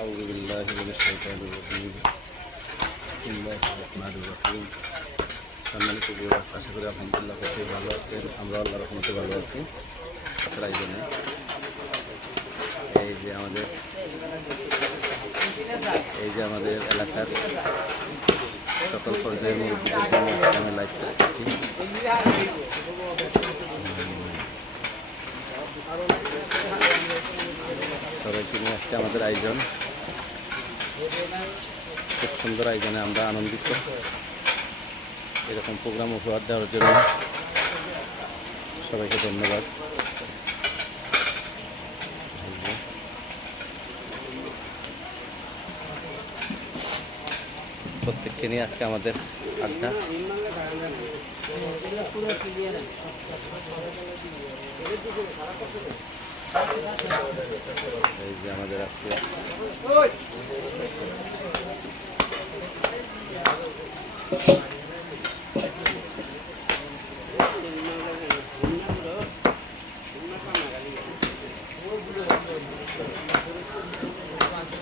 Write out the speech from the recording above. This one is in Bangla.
আউযু বিল্লাহি মিনাশ শাইতানির রাজিম। বিসমিল্লাহির রহমানির রহিম। সম্মানিত ভিউয়ার্স, আশা করি আলহামদুলিল্লাহ খুবই ভালো আছেন। আমরা আল্লাহর রহমতে ভালো আছি। তাই জন্য এই যে আমাদের এলাকার সকল পর্যায়ের মুরব্বীদের জন্য আজকে আমি লাইভ করতেছি। সবাইকে নিয়ে আজকে আমাদের আয়োজন, খুব সুন্দর আয়োজনে আমরা আনন্দিত। এরকম প্রোগ্রাম উপহার দেওয়ার জন্য সবাইকে ধন্যবাদ। প্রত্যেককে নিয়ে আজকে আমাদের আড্ডা। এই যে আমাদের আজকে